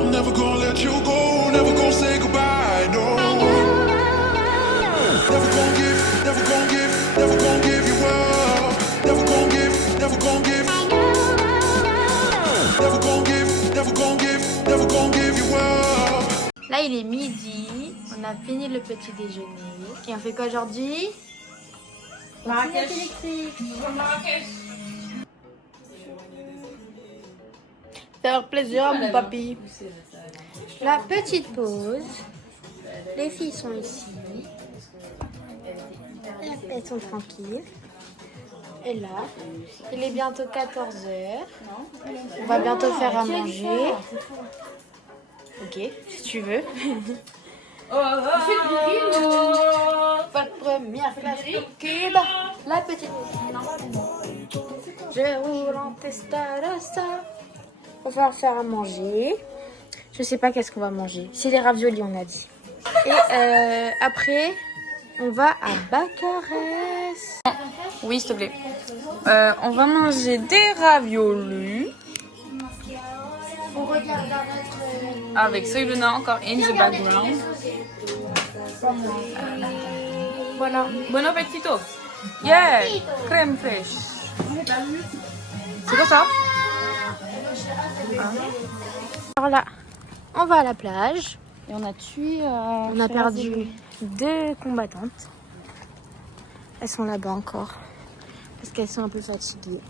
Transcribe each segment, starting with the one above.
I'm never gonna let you go, never gonna say goodbye, no. Never gonna give, never gonna give, never gonna give you up. Never gonna give, never gonna give. Never gonna give, never gonna give, never gonna give you up. Là, il est midi, on a fini le petit déjeuner. Et on fait quoi aujourd'hui? Marrakech. Marrakech. Faire plaisir à mon papy. La petite pause. Les filles sont ici. Elles sont tranquilles. Et là, il est bientôt 14h. On va bientôt faire à manger. Ok, si tu veux. Pas de première classe pour kid. La petite. Je roule en Testarossa. On va faire à manger. Je sais pas qu'est-ce qu'on va manger. C'est les raviolis, on a dit. Et après, on va à Baccares. Oui, s'il te plaît. On va manger des raviolis. On regarde dans notre... Avec Soyluna encore in the background. Voilà. Bon appetito. Yeah, crème fraîche. C'est quoi ça? Alors là, on va à la plage. Et on a tué... On a perdu 2 combattantes. Elles sont là-bas encore. Parce qu'elles sont un peu fatiguées.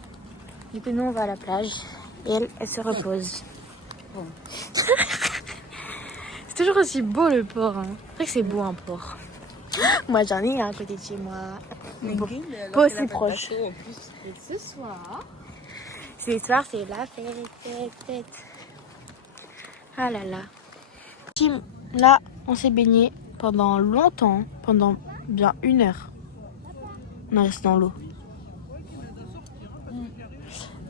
Du coup, nous, on va à la plage. Et elles se reposent. Bon. C'est toujours aussi beau le port. Hein. C'est vrai que c'est beau un port. Moi, j'en ai un à côté de chez moi. Bon, pas aussi proche. Et ce soir, c'est la fête. Ah là là. Tim, là, on s'est baigné pendant longtemps, pendant bien 1 heure. On est resté dans l'eau.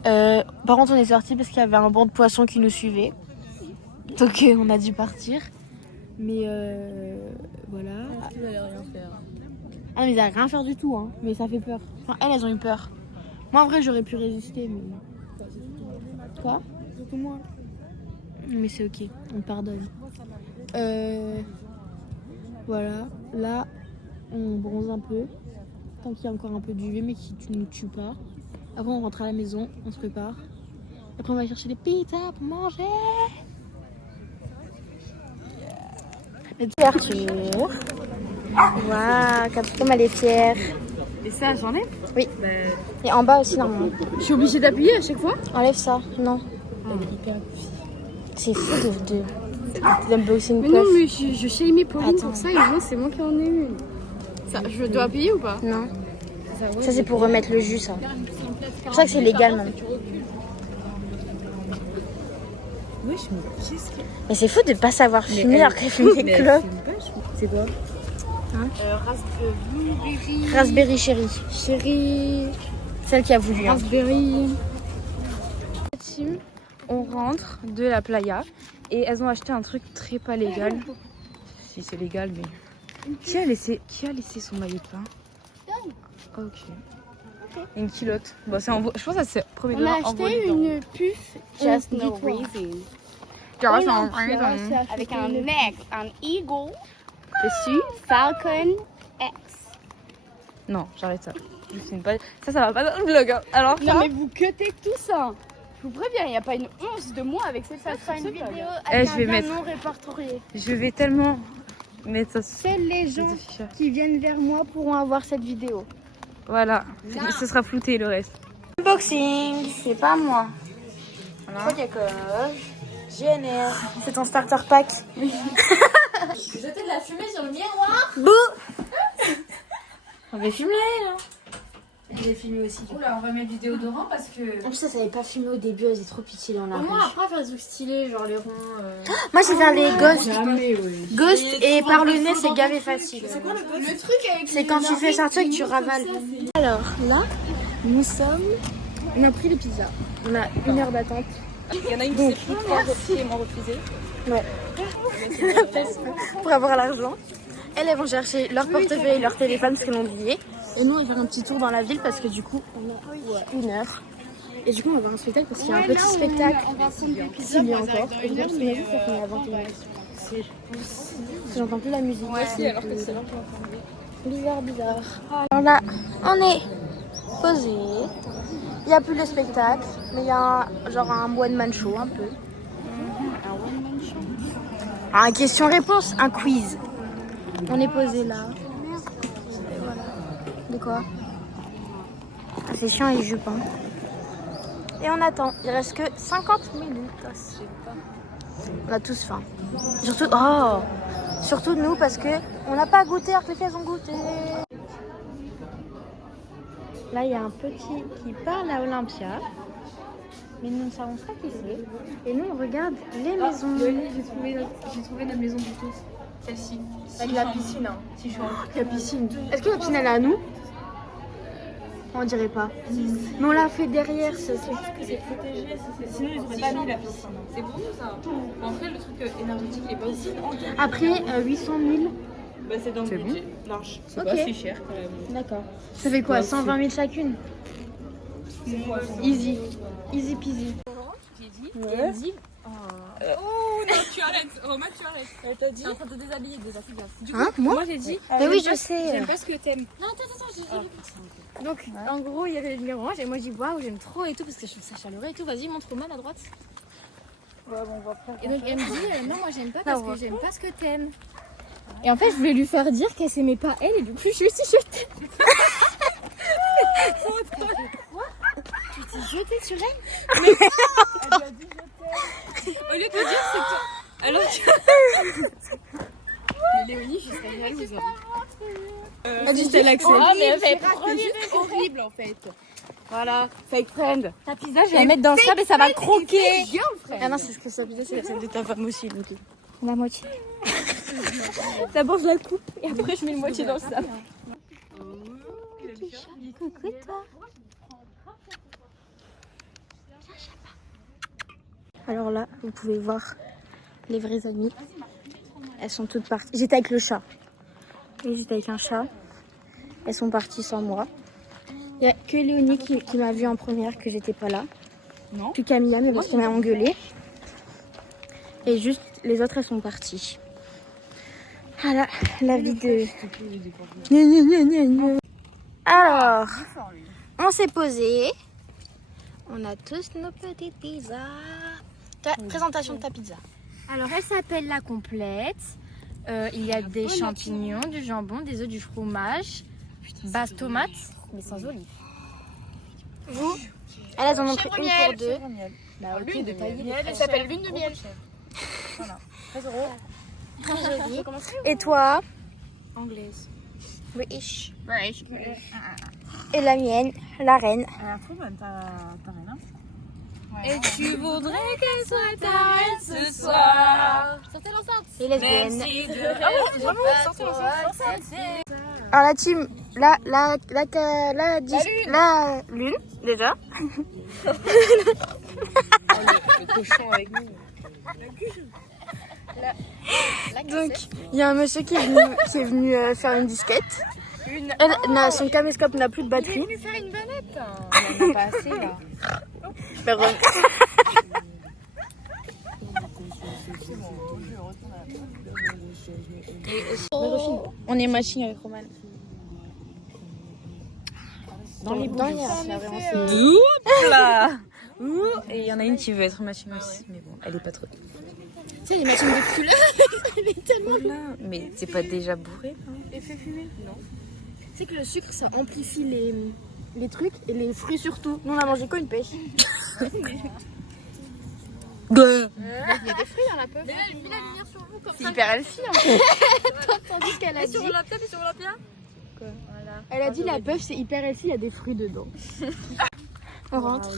Par contre, on est sorti parce qu'il y avait un banc de poissons qui nous suivait. Donc, on a dû partir. Mais voilà. Ils allaient rien faire. Ah, mais ils allaient rien faire du tout, hein. Mais ça fait peur. Enfin, elles ont eu peur. Moi, en vrai, j'aurais pu résister, mais... Quoi? Surtout moi. Mais c'est ok, on pardonne. Voilà, là, on bronze un peu. Tant qu'il y a encore un peu d'UV, mais qui ne nous tue pas. Après, on rentre à la maison, on se prépare. Après, on va chercher des pizzas pour manger. Ouverture. Waouh, comme elle est fière. Et ça, j'en ai? Oui. Et en bas aussi, normalement. Je suis obligée d'appuyer à chaque fois? Enlève ça, non. C'est fou d'unboxing. Mais non, mais je shamais Pauline. Attends. Pour ça et moi, c'est moi qui en ai une. Ça, je dois appuyer ou pas? Non. Ça, c'est pour remettre le jus, ça. C'est pour ça que c'est légal, même. Oui, je me dis. Mais c'est fou de pas savoir fumer alors qu'elle fume des clopes. C'est quoi? Raspberry chérie. Chérie. Celle qui a voulu. Hein. Raspberry. Team, on rentre de la playa et elles ont acheté un truc très pas légal. Si c'est légal, mais. Qui a laissé son maillot de bain? Ok. Une culotte. Bon, c'est en... Je pense que c'est premier On a acheté une puce Just no reason. avec un neck, un eagle, Dessus. falcon, X. Non, j'arrête ça. C'est une... Ça va pas dans le vlog. Hein. Alors, Non mais vous cuttez tout ça. Je vous préviens, il n'y a pas une once de moi avec cette Ça sera une vidéo Eh, avec je vais un mettre- non répertorié. je vais tellement mettre ça sur Seuls les les gens affiches. qui viennent vers moi pourront avoir cette vidéo. Voilà. Ce sera flouté le reste. Unboxing, c'est pas moi. Voilà. Podiakov, GNR. C'est ton starter pack. Jeter de la fumée sur le miroir. Bouh. On va fumer là. Je l'ai filmé aussi. Oula, on va mettre du déodorant parce que. En plus, ça savait pas filmer au début, elle était trop pitchée dans la Au moins rouge. après, faire des trucs stylés, genre les ronds. Moi, j'ai fait les ghosts. Jamais, Ghost et par le nez, c'est gavé facile. C'est quoi le truc avec C'est quand tu fais sortir et que tu ravales. Alors là, nous sommes. On a pris les pizzas. On a 1 heure d'attente. Il y en a une qui s'est carrément refusée. Ouais. Pour avoir l'argent. Elles vont chercher leur portefeuille et leur téléphone parce qu'elles l'ont oublié. Et nous, on va faire un petit tour dans la ville parce que du coup, on a 1 heure. Et du coup, on va voir un spectacle parce qu'il y a un petit spectacle. S'il y a encore. Et je pense que ça finit à 21h. J'entends plus la musique. Si, alors que c'est là qu'on Bizarre, bizarre. Alors là, on est posé. Il n'y a plus le spectacle, mais il y a genre un one-man show un peu. Un one-man show. Un question-réponse, un quiz. On est posé là. Et voilà. De quoi? Ah, c'est chiant les jupes. Hein. Et on attend. Il reste que 50 minutes. On a tous faim. Surtout nous parce que on n'a pas goûté alors que les filles ont goûté. Là, il y a un petit qui parle à Olympia. Mais nous ne savons pas qui c'est. Et nous, on regarde les maisons. J'ai trouvé notre maison pour tous. Celle-ci. Avec la piscine, hein. Si chaud. La piscine. Est-ce que la piscine elle est à nous? On dirait pas. Mais on l'a fait derrière. C'est juste que c'est Protégé, sinon ils auraient pas mis la piscine. C'est pour nous ça. En fait, le truc énergétique est pas aussi. Après 800 000. Bah, c'est dans le budget. Large. C'est Ok. pas si cher quand même. D'accord. Ça fait quoi? 120 000 chacune? Easy. Easy peasy. Elle dit. Oh non, tu arrêtes. Romain, tu arrêtes. Elle t'a dit. T'es en train de te déshabiller déjà, fais gaffe. Du coup, Hein? Moi j'ai dit. Mais oui, je sais. J'aime pas ce que t'aimes. Non, attends, j'ai Donc, en gros, il y avait le numéro 1 et moi, je dis waouh, j'aime trop et tout parce que je trouve ça chaleureux et tout. Vas-y, montre Roman à droite. Ouais, bon, on va faire. Et donc elle me dit non, moi j'aime pas parce Non, que j'aime pas ce que t'aimes. Et en fait, je voulais lui faire dire qu'elle s'aimait pas elle et du coup, je suis aussi jetée. Tu t'es jetée sur elle? Au lieu de te dire, c'est toi. Alors que. Mais Léonie, je serais jalouse. Vas-y, c'est l'accès. Oh, mais elle fait horrible en fait. Voilà, fake friend. Ta pizza, je vais la mettre dans le sable et ça va croquer. Ah non, c'est ce que ça faisait, c'est la celle de ta femme aussi. Donc. La moitié. D'abord, je la coupe. Et après, je mets une moitié dans le sable. Coucou, toi. Alors là, vous pouvez voir les vraies amies. Elles sont toutes parties. J'étais avec le chat. Et j'étais avec un chat. Elles sont parties sans moi. Il n'y a que Léonie qui m'a vue en première, que j'étais pas là. Non. Puis Camilla, mais parce qu'on a engueulé. Et juste, les autres, elles sont parties. Voilà, la vie de... Alors, on s'est posé. On a tous nos petites pizzas. Présentation de ta pizza. Alors, elle s'appelle la complète. Il y a des champignons, du jambon, des œufs, du fromage, base tomate, mais sans olive. Vous, elles en ont pris une pour deux. Bah, ok, de tailler. Elle s'appelle lune de miel. Voilà. 13 €. Très jolie. Et toi? Anglaise. British. British. Et la mienne, la reine. Elle a trop bonne, t'as rien. Et tu voudrais qu'elle soit ta reine ce soir. Sortez l'enceinte. Et lesbienne. Ah bon, vraiment, sortez l'enceinte. Alors la team, la lune, déjà. Le cochon avec nous. Donc, il y a un monsieur qui est venu faire une disquette. Son caméscope n'a plus de batterie. Il est venu faire une banette. On en a pas assez là. Ben, on est machine avec Roman. Dans les bancs, c'est vraiment Là. Et il y en a une qui veut être machine aussi, mais bon, elle est pas trop. Tu sais, les machines de couleur, elle est tellement... Là. Mais c'est pas déjà bourré? Et fait fumer. Non. Tu sais que le sucre, ça amplifie les trucs et les fruits surtout. Nous, on a mangé quoi, une pêche? Il y a des fruits dans la peuple. Mais là, elle met la lumière sur vous comme C'est hyper healthy, en fait. Tandis qu'elle a dit... sur Olympia et sur Olympia. Elle a dit la puff c'est hyper healthy, il y a des fruits dedans. On rentre.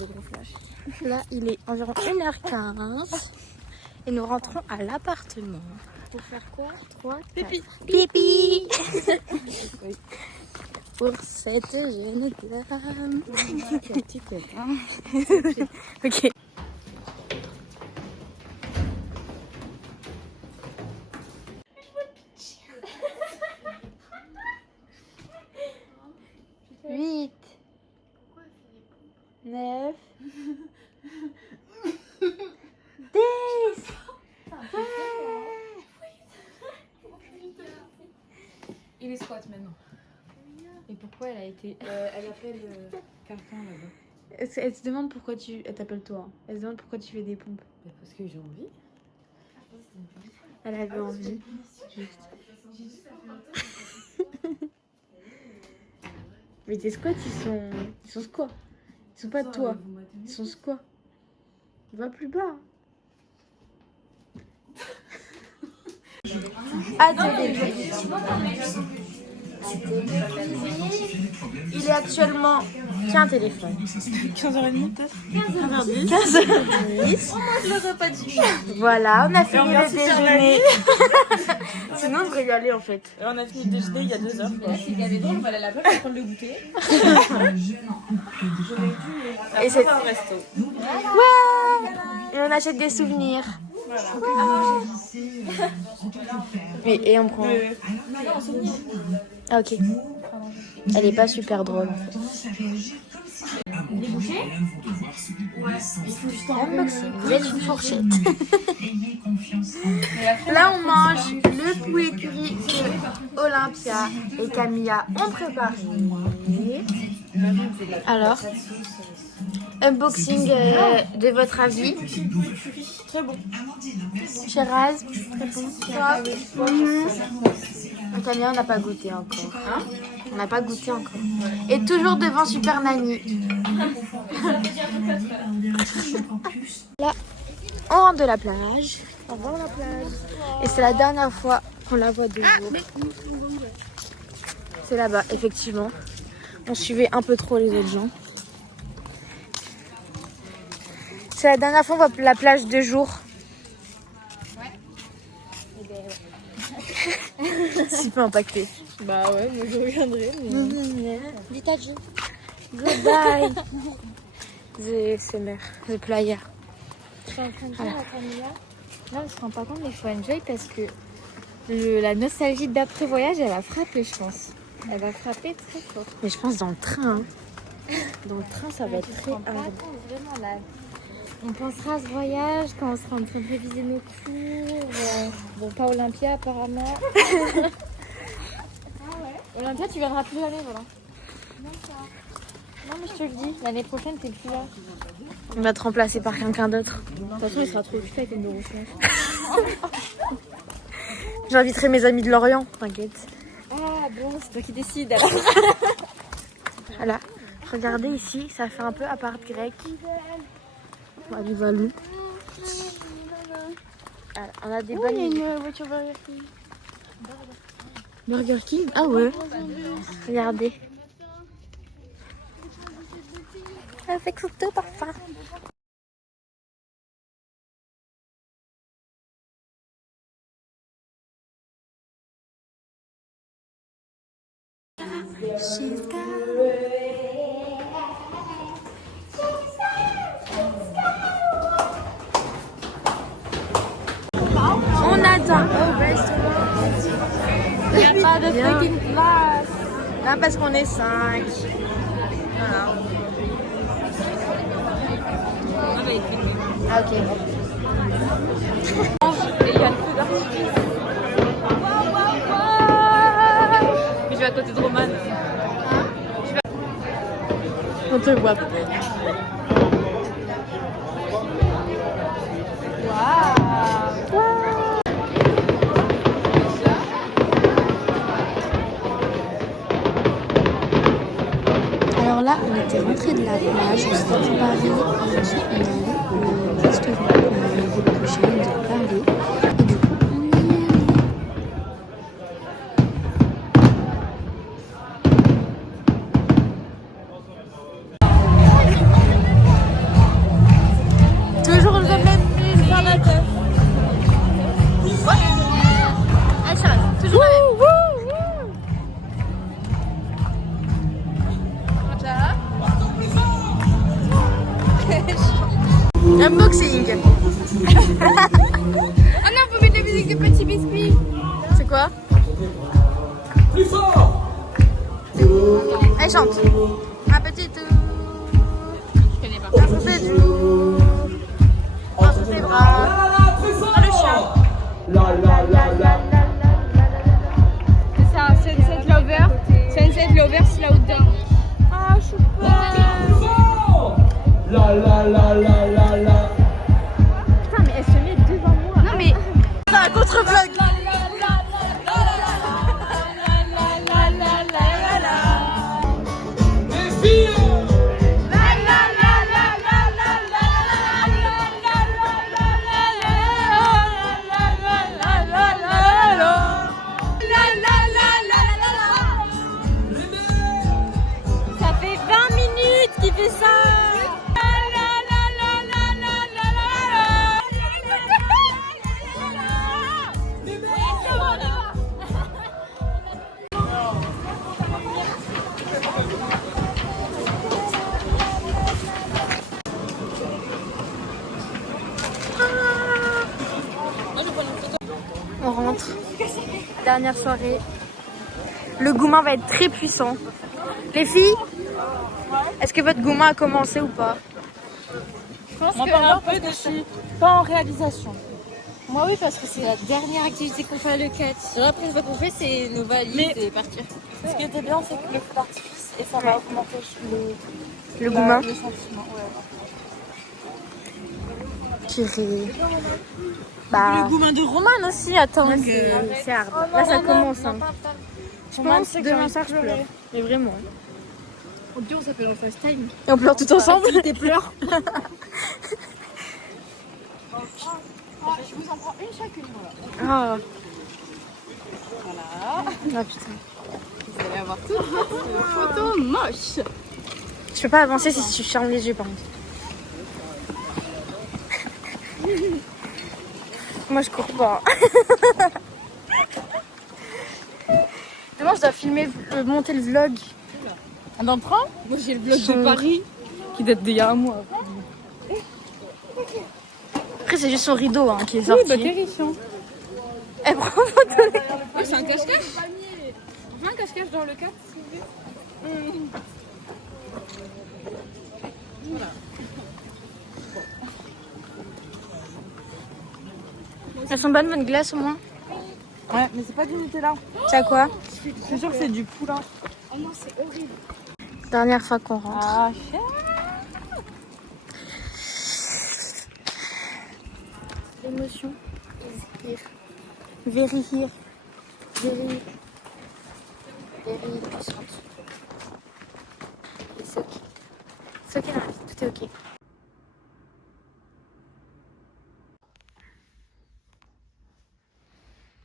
Là il est environ 1h15 et nous rentrons à l'appartement. Pour faire quoi? 3, 4. Pipi. Pour cette jeune dame. Ok. Huit, 9, les squats maintenant. Et pourquoi elle a été... elle appelle quelqu'un là-bas. Elle te demande pourquoi tu... Elle t'appelle toi. Hein. Elle se demande pourquoi tu fais des pompes. Bah, parce que j'ai envie. Elle avait envie. Mais tes squats, ils sont quoi? Ils sont pas de toi. Ils sont quoi? Va plus bas. Atelier. Il est actuellement... Tiens un téléphone. 15h30 peut-être. 15h10. Voilà, on a fini le déjeuner. Sinon, on devrait y aller en fait. On a fini de déjeuner il y a 2 heures. C'est qu'elle est drôle, on va aller à la place pour prendre le goûter. Et c'est... Un resto. Ouais. Et on achète des souvenirs. Et on prend... Ah ok. Elle est pas super drôle en fait. Unboxing. Vous êtes une fourchette. Là on mange le poulet curry que Olympia et Camilla ont préparé. Alors, unboxing de votre avis. Très bon. Shiraz, très bon. Toi Camilla, on n'a pas goûté encore. On n'a pas goûté encore. Et toujours devant Super Nanny. Là, on rentre de la plage. On va à la plage. Et c'est la dernière fois qu'on la voit de jour. C'est là-bas, effectivement. On suivait un peu trop les autres gens. C'est la dernière fois qu'on voit la plage de jour. Si peu impacté. Bah ouais, moi je reviendrai. Dis ta G. Goodbye. C'est mer, the playa. Je suis en train de dire à Camilla, là on se rend pas compte mais il faut enjoy parce que la nostalgie d'après-voyage elle va frapper je pense. Elle va frapper très fort. Mais je pense dans le train. Dans le train ça va être très hard. Vraiment là. On pensera à ce voyage quand on sera en train de réviser nos cours. Bon, pas Olympia apparemment. Olympia, tu viendras plus jamais, voilà. Non, mais je te le dis, l'année prochaine, t'es plus là. On va te remplacer par quelqu'un d'autre. De toute façon, il sera trop occupé avec le neurosciences. J'inviterai mes amis de Lorient, t'inquiète. Ah bon, c'est toi qui décides alors. Voilà. Regardez ici, ça fait un peu appart grec. Allez, Valou. Alors, on a des bonnes... une voiture Burger King. Burger King. Ah ouais. Regardez. Avec photo parfum. On attend au restaurant. Il n'y a pas de fucking place. Là, parce qu'on est 5. Voilà. Ah, ok. Et il y a le feu d'artifice. Mais je vais à côté de Roman. On te voit. Alors là, on était rentré de la plage, on s'était préparé et ensuite on est allé au restaurant qu'on avait vu le coucher, on nous a parlé et du coup on y est allé. Toujours le même mise par la teuf. Elle chante, toujours la même. Unboxing. Ah non, faut mettre la musique de Petit Biscuit. C'est quoi? Plus fort! Elle chante. Un petit tout. Je connais pas. Un poupée doux. Entre tes bras. C'est ça, c'est cette Putain, mais elle se met devant moi. Non mais C'est un contre-vlog. Ça fait 20 minutes qu'il fait ça. On rentre. Dernière soirée. Le gourmand va être très puissant. Les filles, est-ce que votre gourmand a commencé ou pas? Je pense Moi, que par un peu dessus. Pas en réalisation. moi oui, parce que c'est la dernière activité qu'on fait à l'E4. La première fois qu'on fait, c'est nos valises Mais- et partir. Ce qui était bien, c'est que le feu d'artifice et ça va augmenter Le gourmand le sentiment. Ouais. Tiré. Bah, Le gourmand de Roman aussi, attends. là, c'est hard. Là, ça commence. Hein. Je pense c'est demain comme soir, je pleure. Mais vraiment. Au Dieu, on s'appelle en FaceTime. Et on pleure tout ensemble. pleures. Je vous en prends une chacune, voilà. Ah. Voilà. Ah putain. Vous allez avoir toutes vos photos moches. Je peux pas avancer si tu fermes les yeux par contre. Moi je cours pas. Demain je dois filmer, monter le vlog. Dans le train? Moi, j'ai le vlog Sur- de Paris. Qui date d'il y a un mois. Après c'est juste son rideau hein, qui est sorti. terrifiant. Elle prend photo. Oui, c'est un cache-cache. On fait un cache-cache dans le cadre, s'il vous plaît. Elles sont bonnes votre glace au moins. Ouais, mais c'est pas du Nutella. C'est à quoi? C'est sûr que c'est du poulain. Oh non, c'est horrible. Dernière fois qu'on rentre. Ah, cher. Émotion. Very here. Very puissante. C'est ok. C'est ok, Marie, tout est ok.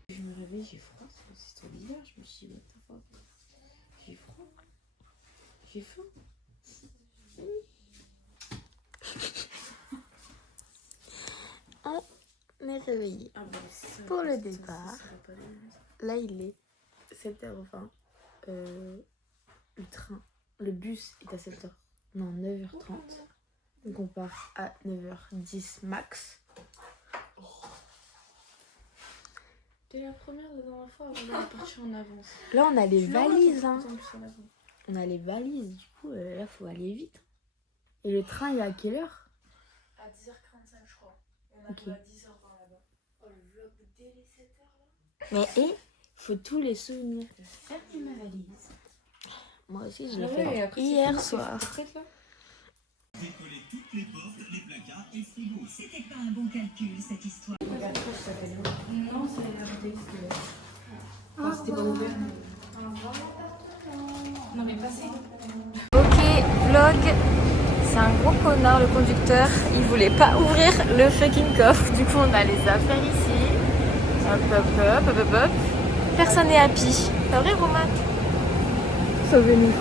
Je me réveille, j'ai froid, c'est trop bizarre, je me suis dit, what the fuck, j'ai froid, j'ai faim. On est réveillé. Ah bah, ça, Pour le ça, départ. ça sera pas bien. Là, il est. 7h20, le train, le bus est à 7h, non 9h30, donc on part à 9h10 max. T'es la première la dernière fois avant de partir en avance. Là, on a les valises. Hein. En avant. On a les valises. Du coup, là, faut aller vite. Et le train, il est à quelle heure? À 10h45 je crois. On Ok. arrive à 10h20 là-bas. Oh le vlog dès les 7h là. Mais et faut tous les souvenirs. Faire ma valise. Moi aussi, je l'ai Ah fait ouais, après, hier c'est soir. prête là? Décoller toutes les portes, les placards et le frigo. C'était pas un bon calcul cette histoire. Non, c'est la enfin, c'était pas ouvert. Non mais passez. Ok, vlog. C'est un gros connard, le conducteur. Il voulait pas ouvrir le fucking coffre. Du coup, on a les affaires ici. Hop, hop, hop, hop, hop, hop. Personne n'est happy. C'est vrai, Roman? Souvenir.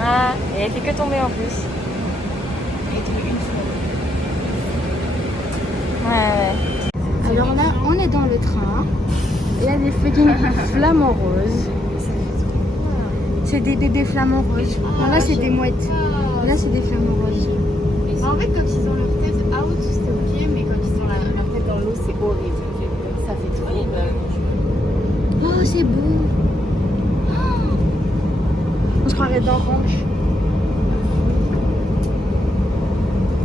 Ah, et elle fait que tomber en plus. Ouais. Alors là, on est dans le train. Il y a des fucking flamants roses. C'est des bébés flamants roses. Non, là, c'est des mouettes. Là, c'est des flamants roses. En fait, quand ils ont leur tête out, c'est ok, mais quand ils ont leur tête dans l'eau, c'est horrible. Ça fait trop peur. Oh, c'est beau. On se croirait dans Ranch.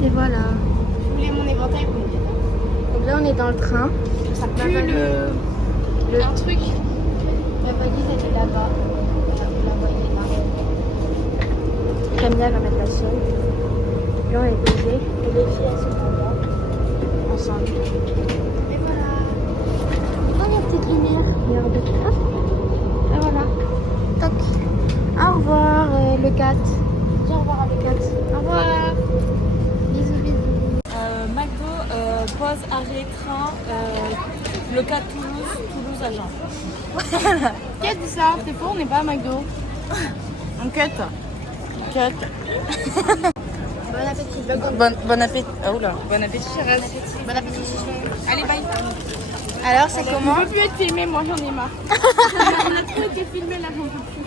Et voilà. Je voulais mon éventail, vous me dites. Donc là, on est dans le train. Ça pue un truc. La valise, elle est là-bas. Vous la voyez là. Camilla va mettre la seule. Là, on est posé. Et les filles, elles sont là. Ensemble. Et voilà. Oh, il y a une petite lumière. Regardez. Hop. Et voilà. Toc. Au revoir, le 4. Dis au revoir à le 4. Au revoir. Bisous, bisous. McDo, pause, arrêt, train, le 4 Toulouse, Toulouse-Agen. Qui a dit ça? C'est faux, on n'est pas à McDo. On cut. Bon appétit. Bon appétit. Oh là. Bon appétit, Shiraz. Bon appétit, Chichon. Allez, bye. Alors, c'est comment? On peut plus être filmé, moi j'en ai marre. On a trop été filmé là, j'en peux plus.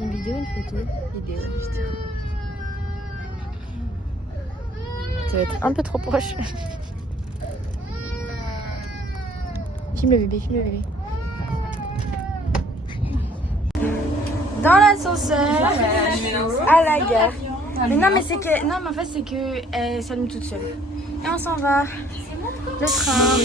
Une vidéo, une photo. Vidéo. Ça va être un peu trop proche. Filme le bébé, filme le bébé. Dans l'ascenseur, à la gare. Mais non, mais c'est que. Non, mais en fait, c'est que elle s'allume toute seule. Et on s'en va. Le train.